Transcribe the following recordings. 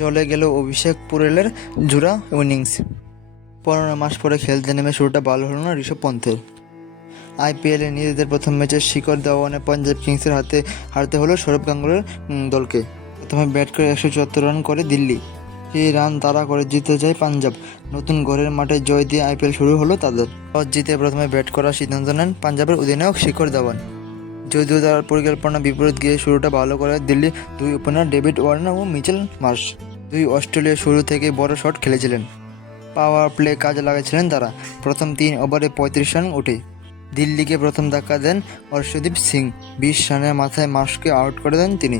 চলে গেল অভিষেক পুরেলের জোড়া ইনিংস। 15 মাস পরে খেলতে নেমে শুরুটা ভালো হলো না ঋষভ পন্থের। আইপিএলে নিজেদের প্রথম ম্যাচে শিখর ধাওয়ানে পাঞ্জাব কিংসের হারতে হলো সৌরভ গাঙ্গুলির দলকে। প্রথমে ব্যাট করে 174 রান করে দিল্লি, সেই রান তাড়া করে জিতে যায় পাঞ্জাব। নতুন ঘরের মাঠে জয় দিয়ে আইপিএল শুরু হলো তাদের। টস জিতে প্রথমে ব্যাট করার সিদ্ধান্ত নেন পাঞ্জাবের অধিনায়ক শিখর ধাওয়ান। যদিও তার পরিকল্পনা বিপরীত গিয়ে শুরুটা ভালো করে দিল্লির দুই ওপেনার ডেভিড ওয়ার্নার ও মিচেল মার্শ। দুই অস্ট্রেলিয়া শুরু থেকে বড় শট খেলেছিলেন, পাওয়ার প্লে কাজে লাগিয়েছিলেন তারা। প্রথম 3 ওভারে 35 রান ওঠে। দিল্লিকে প্রথম ধাক্কা দেন অর্শদীপ সিং, 20 রানের মাথায় মার্শকে আউট করে দেন তিনি।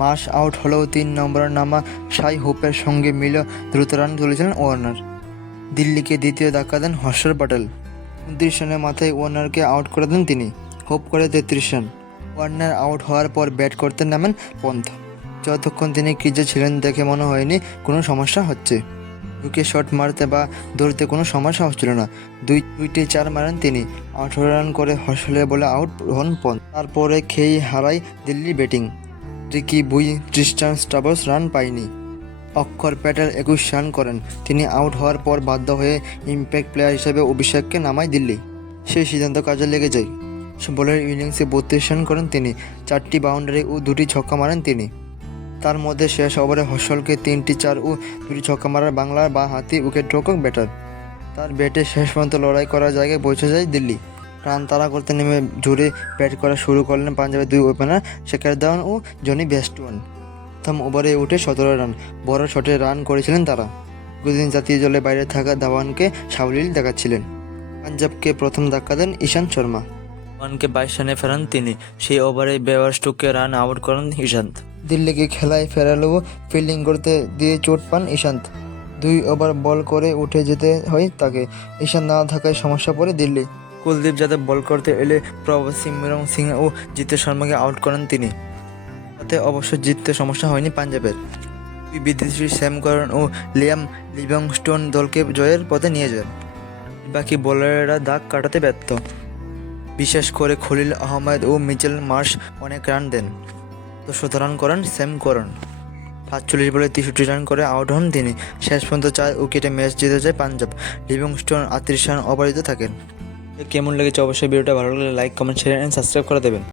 মার্শ আউট হলেও 3 নম্বরে নামা শাই হোপের সঙ্গে মিলে দ্রুত রান তুলেছিলেন ওয়ার্নার। দিল্লিকে দ্বিতীয় ধাক্কা দেন হর্ষর প্যাটেল, 29 রানের মাথায় ওয়ার্নারকে আউট করে দেন তিনি। হোপ করে 33 রান। ওয়ার্নার আউট হওয়ার পর ব্যাট করতে নামেন পন্থ। যতক্ষণ তিনি ক্রিজে ছিলেন দেখে মনে হয়নি কোনো সমস্যা হচ্ছে। ঢুকে শট মারতে বা ধরতে কোনো সমস্যা হচ্ছিল না। দুইটি 4 মারেন তিনি। 18 রান করে হর্ষলের বলে আউট হন পন্থ। তারপরে খেই হারায় দিল্লির ব্যাটিং। রিকি বুই, ট্রিস্টান স্টাবস রান পায়নি। অক্ষর প্যাটেল 21 রান করেন। তিনি আউট হওয়ার পর বাধ্য হয়ে ইম্প্যাক্ট প্লেয়ার হিসেবে অভিষেককে নামায় দিল্লি। সেই সিদ্ধান্ত কাজে লেগে যায়। বলের ইনিংসে 32 রান করেন তিনি। 4টি বাউন্ডারি ও 2টি ছক্কা মারেন তিনি। তার মধ্যে শেষ ওভারে হর্ষলকে 3টি 4 ও 2টি ছক্কা মারার বাংলার বা হাতি উইকেটরক্ষক ব্যাটার। তার ব্যাটে শেষ পর্যন্ত লড়াই করার জায়গায় পৌঁছে যায় দিল্লি। রান তাড়া করতে নেমে জোরে ব্যাট করা শুরু করলেন পাঞ্জাবের দুই ওপেনার শিখর ধাওয়ান ও জনি বেস্টওয়ান। প্রথম ওভারে উঠে 17 রান বড় শটে রান করেছিলেন তারা। দীর্ঘদিন জাতীয় দলের বাইরে থাকা ধাওয়ানকে সাবলীল দেখাচ্ছিলেন। পাঞ্জাবকে প্রথম ধাক্কা দেন ঈশান্ত শর্মা। ওয়ানকে 22 রানে ফেরান তিনি। সেই ওভারে বেয়ারস্টোকে রান আউট করেন ঈশান্ত। দিল্লিকে খেলায় ফেরালেও ফিল্ডিং করতে দিয়ে চোট পান ঈশান্ত। 2 ওভার বল করে উঠে যেতে হয় তাকে। ঈশান্ত না থাকায় সমস্যা পড়ে দিল্লি। কুলদীপ যাদব বল করতে এলে প্রভাস সিং ও জিতেশ শর্মাকে আউট করেন তিনি। তাতে অবশ্য জিততে সমস্যা হয়নি পাঞ্জাবের। দুই বিদেশি স্যাম করন ও লিয়াম লিভিংস্টোন দলকে জয়ের পথে নিয়ে যান। বাকি বোলাররা দাগ কাটাতে ব্যর্থ। বিশেষ করে খলিল আহমেদ ও মিচেল মার্শ অনেক রান দেন। 100 রান করেন স্যাম করন। 45 বলে 63 রান করে আউট হন তিনি। শেষ পর্যন্ত 4 উইকেটে ম্যাচ জিতে যায় পাঞ্জাব। লিভিংস্টোন 38 রান অপরাজিত থাকেন। কেমন লেগেছে অবশ্যই ভিডিওটা ভালো লাগলে like, comment, share and subscribe করে দেবেন।